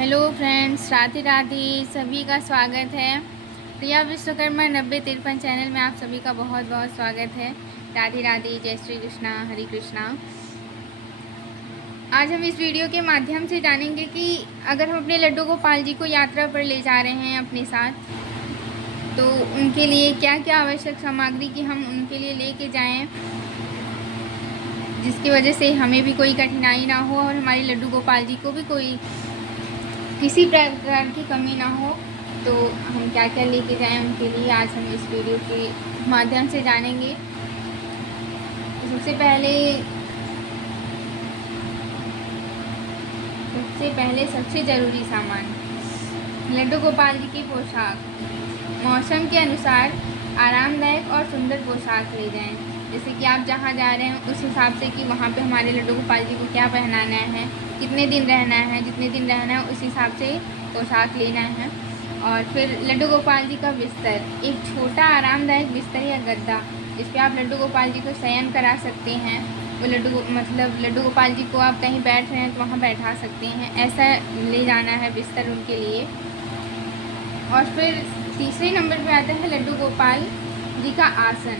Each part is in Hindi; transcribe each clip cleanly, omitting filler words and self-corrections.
Hello friends, Radhe Radhe. सभी का स्वागत है प्रिया विश्वकर्मा 9053 चैनल में। आप सभी का बहुत बहुत स्वागत है। राधे राधे, जय श्री कृष्णा, हरे कृष्णा। आज हम इस वीडियो के माध्यम से जानेंगे कि अगर हम अपने लड्डू गोपाल जी को यात्रा पर ले जा रहे हैं अपने साथ, तो उनके लिए क्या क्या आवश्यक सामग्री की हम उनके लिए लेके जाएं, जिसकी वजह से हमें भी कोई कठिनाई ना हो और हमारे लड्डू गोपाल जी को भी कोई किसी प्रकार की कमी ना हो। तो हम क्या क्या लेके जाएं उनके लिए, आज हम इस वीडियो के माध्यम से जानेंगे। सबसे पहले सबसे ज़रूरी सामान, लड्डू गोपाल जी की पोशाक। मौसम के अनुसार आरामदायक और सुंदर पोशाक ले जाएं। जैसे कि आप जहाँ जा रहे हैं उस हिसाब से कि वहाँ पे हमारे लड्डू गोपाल जी को क्या पहनाना है, कितने दिन रहना है, जितने दिन रहना है उस हिसाब से पोशाक लेना है। और फिर लड्डू गोपाल जी का बिस्तर, एक छोटा आरामदायक बिस्तर या गद्दा जिस पे आप लड्डू गोपाल जी को शयन करा सकते हैं। वो लड्डू गोपाल जी को आप कहीं बैठ रहे हैं तो वहाँ बैठा सकते हैं, ऐसा ले जाना है बिस्तर उनके लिए। और फिर तीसरे नंबर पे आता है लड्डू गोपाल जी का आसन।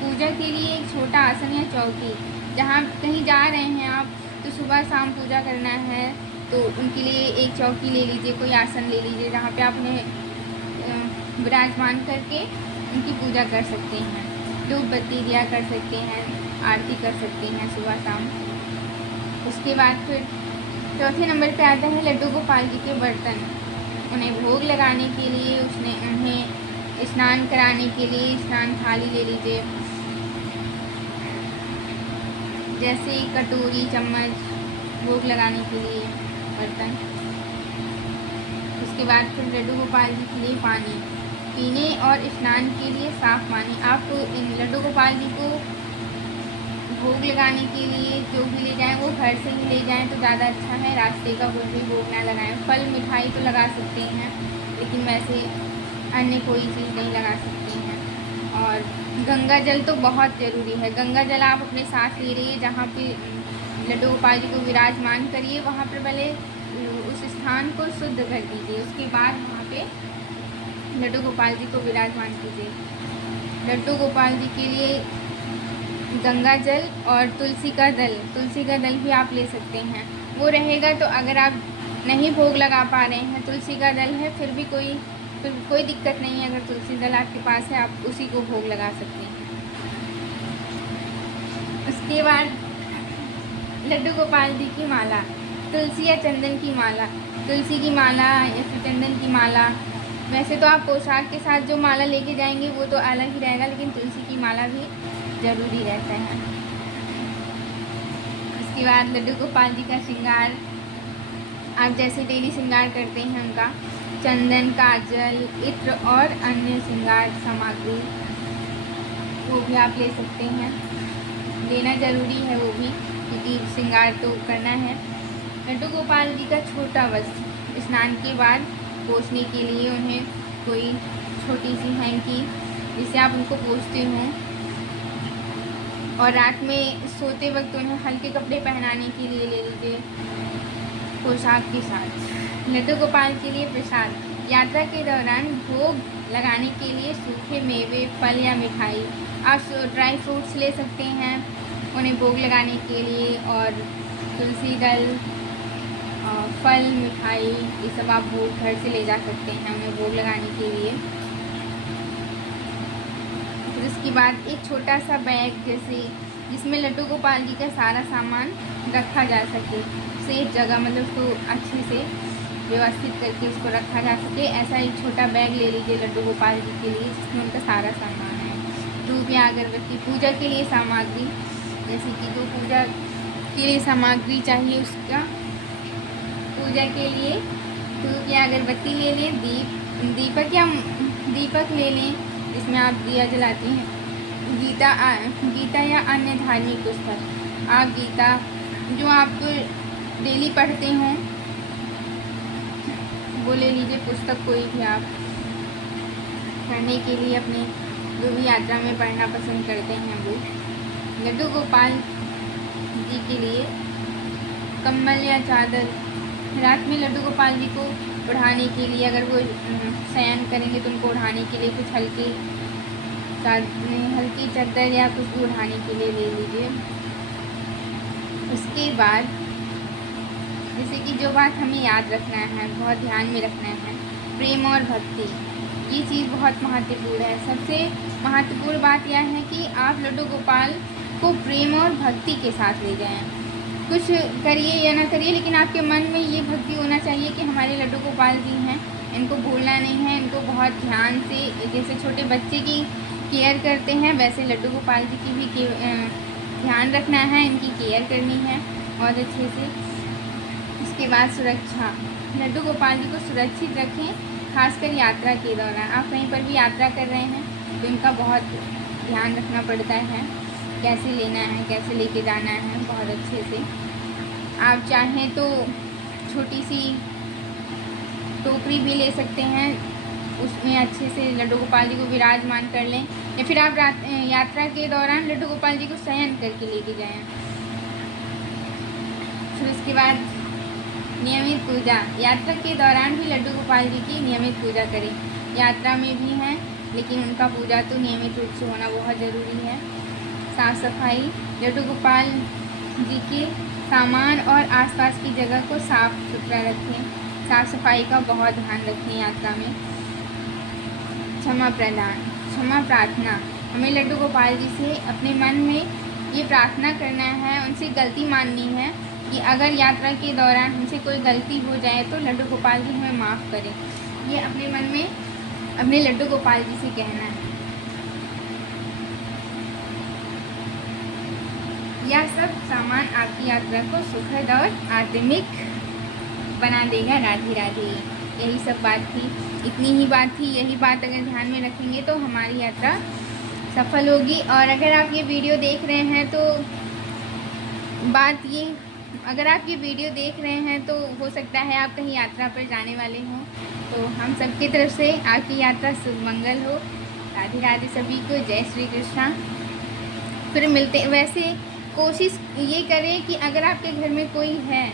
पूजा के लिए एक छोटा आसन या चौकी, जहाँ कहीं जा रहे हैं आप तो सुबह शाम पूजा करना है तो उनके लिए एक चौकी ले लीजिए, कोई आसन ले लीजिए जहाँ पे आप उन्हें विराजमान करके उनकी पूजा कर सकते हैं, धूप बत्ती दिया कर सकते हैं, आरती कर सकते हैं सुबह शाम। उसके बाद फिर चौथे नंबर पे आता है लड्डू गोपाल जी के बर्तन। उन्हें भोग लगाने के लिए उन्हें स्नान कराने के लिए स्नान थाली ले लीजिए, जैसे कटोरी, चम्मच, भोग लगाने के लिए बर्तन। उसके बाद फिर लड्डू गोपाल जी के लिए पानी, पीने और स्नान के लिए साफ़ पानी। आप इन लड्डू गोपाल जी को भोग लगाने के लिए जो भी ले जाएं वो घर से ही ले जाएं तो ज़्यादा अच्छा है, रास्ते का कोई भी भोग ना लगाएं। फल मिठाई तो लगा सकते हैं लेकिन वैसे अन्य कोई चीज़ नहीं लगा सकते हैं। और गंगा जल तो बहुत ज़रूरी है। गंगा जल आप अपने साथ ले रहिए, जहाँ पे लड्डू गोपाल जी को विराजमान करिए वहाँ पर पहले उस स्थान को शुद्ध कर दीजिए, उसके बाद वहाँ पे लड्डू गोपाल जी को विराजमान कीजिए। लड्डू गोपाल जी के लिए गंगा जल और तुलसी का दल भी आप ले सकते हैं, वो रहेगा। तो अगर आप नहीं भोग लगा पा रहे हैं, तुलसी का दल है, फिर कोई दिक्कत नहीं है। अगर तुलसी दल आपके पास है आप उसी को भोग लगा सकते हैं। उसके बाद लड्डू गोपाल जी की माला, तुलसी या चंदन की माला, तुलसी की माला या फिर चंदन की माला। वैसे तो आप पोशाक के साथ जो माला लेके जाएंगे वो तो अलग ही रहेगा, लेकिन तुलसी की माला भी ज़रूरी रहता है। उसके बाद लड्डू गोपाल जी का श्रृंगार, आप जैसे डेली श्रृंगार करते हैं उनका, चंदन, काजल, इत्र और अन्य श्रृंगार सामग्री वो भी आप ले सकते हैं। लेना ज़रूरी है वो भी, क्योंकि श्रृंगार तो करना है। लड्डू गोपाल जी का छोटा वस्त्र, स्नान के बाद पोंछने के लिए उन्हें कोई छोटी सी हैंकी जिससे आप उनको पोंछते हों। और रात में सोते वक्त उन्हें हल्के कपड़े पहनाने के लिए ले लीजिए पोशाक के साथ। लड्डू गोपाल के लिए प्रसाद, यात्रा के दौरान भोग लगाने के लिए सूखे मेवे, फल या मिठाई। आप ड्राई फ्रूट्स ले सकते हैं उन्हें भोग लगाने के लिए, और तुलसी दल, फल, मिठाई, ये सब आप भोग घर से ले जा सकते हैं उन्हें भोग लगाने के लिए। फिर उसके बाद एक छोटा सा बैग जैसे जिसमें लड्डू गोपाल जी का सारा सामान रखा जा सके, सेफ जगह, मतलब उसको अच्छे से व्यवस्थित करके उसको रखा जा सके, ऐसा एक छोटा बैग ले लीजिए लड्डू गोपाल जी के लिए जिसमें उनका सारा सामान है। धूप या अगरबत्ती, पूजा के लिए सामग्री, जैसे कि जो पूजा के लिए सामग्री चाहिए उसका, पूजा के लिए धूप या अगरबत्ती ले लें, दीपक ले लें जिसमें आप दिया जलाते हैं, गीता या अन्य धार्मिक पुस्तक। आप गीता जो आप डेली पढ़ते हों वो ले लीजिए, पुस्तक कोई भी आप पढ़ने के लिए अपने जो भी यात्रा में पढ़ना पसंद करते हैं वो। लड्डू गोपाल जी के लिए कंबल या चादर रात में लड्डू गोपाल जी को उठाने के लिए, अगर वो शयन करेंगे तो उनको उठाने के लिए कुछ हल्की चादर या कुछ भी उठाने के लिए ले लीजिए। उसके बाद जैसे कि जो बात हमें याद रखना है, बहुत ध्यान में रखना है, प्रेम और भक्ति, ये चीज़ बहुत महत्वपूर्ण है। सबसे महत्वपूर्ण बात यह है कि आप लड्डू गोपाल को प्रेम और भक्ति के साथ ले जाएं। कुछ करिए या ना करिए, लेकिन आपके मन में ये भक्ति होना चाहिए कि हमारे लड्डू गोपाल जी हैं, इनको भूलना नहीं है, इनको बहुत ध्यान से, जैसे छोटे बच्चे की केयर करते हैं वैसे लड्डू गोपाल जी की भी ध्यान रखना है, इनकी केयर करनी है बहुत अच्छे से। उसके बाद सुरक्षा, लड्डू गोपाल जी को सुरक्षित रखें, खासकर यात्रा के दौरान। आप कहीं पर भी यात्रा कर रहे हैं तो इनका बहुत ध्यान रखना पड़ता है, कैसे लेना है, कैसे लेके जाना है, बहुत अच्छे से। आप चाहें तो छोटी सी टोकरी भी ले सकते हैं, उसमें अच्छे से लड्डू गोपाल जी को विराजमान कर लें, या फिर आप यात्रा के दौरान लड्डू गोपाल जी को शयन करके लेके जाएं। फिर उसके बाद नियमित पूजा, यात्रा के दौरान भी लड्डू गोपाल जी की नियमित पूजा करें। यात्रा में भी हैं लेकिन उनका पूजा तो नियमित रूप से होना बहुत ज़रूरी है। साफ़ सफाई, लड्डू गोपाल जी के सामान और आसपास की जगह को साफ़ सुथरा रखें, साफ़ सफाई का बहुत ध्यान रखें यात्रा में। क्षमा प्रदान, क्षमा प्रार्थना, हमें लड्डू गोपाल जी से अपने मन में ये प्रार्थना करना है, उनसे गलती माननी है कि अगर यात्रा के दौरान हमसे कोई गलती हो जाए तो लड्डू गोपाल जी हमें माफ़ करें। ये अपने मन में अपने लड्डू गोपाल जी से कहना है। यह सब सामान आपकी यात्रा को सुखद और आत्मिक बना देगा। राधे राधे। यही सब बात थी, इतनी ही बात थी। यही बात अगर ध्यान में रखेंगे तो हमारी यात्रा सफल होगी। और अगर आप ये वीडियो देख रहे हैं तो बात ये, अगर आप ये वीडियो देख रहे हैं तो हो सकता है आप कहीं यात्रा पर जाने वाले हों, तो हम सबकी तरफ से आपकी यात्रा शुभ मंगल हो। राधे राधे सभी को, जय श्री कृष्णा। फिर मिलते, वैसे कोशिश ये करें कि अगर आपके घर में कोई है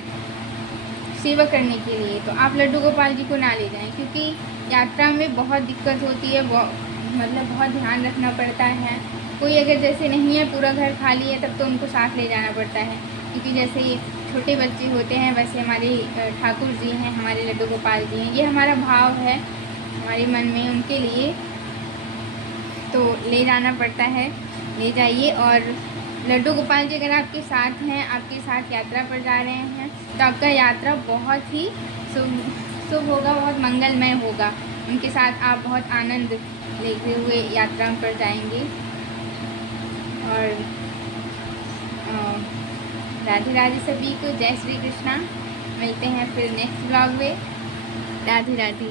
सेवा करने के लिए तो आप लड्डू गोपाल जी को ना ले जाएं, क्योंकि यात्रा में बहुत दिक्कत होती है, मतलब बहुत ध्यान रखना पड़ता है। कोई अगर जैसे नहीं है, पूरा घर खाली है, तब तो उनको साथ ले जाना पड़ता है, क्योंकि जैसे छोटे बच्चे होते हैं वैसे हमारे ठाकुर जी हैं, हमारे लड्डू गोपाल जी हैं। ये हमारा भाव है हमारे मन में उनके लिए, तो ले जाना पड़ता है, ले जाइए। और लड्डू गोपाल जी अगर आपके साथ हैं, आपके साथ यात्रा पर जा रहे हैं, तो आपका यात्रा बहुत ही शुभ होगा, बहुत मंगलमय होगा। उनके साथ आप बहुत आनंद लेते हुए यात्रा पर जाएंगे। और राधे राधे सभी को, जय श्री कृष्णा। मिलते हैं फिर नेक्स्ट ब्लॉग में। राधे राधे।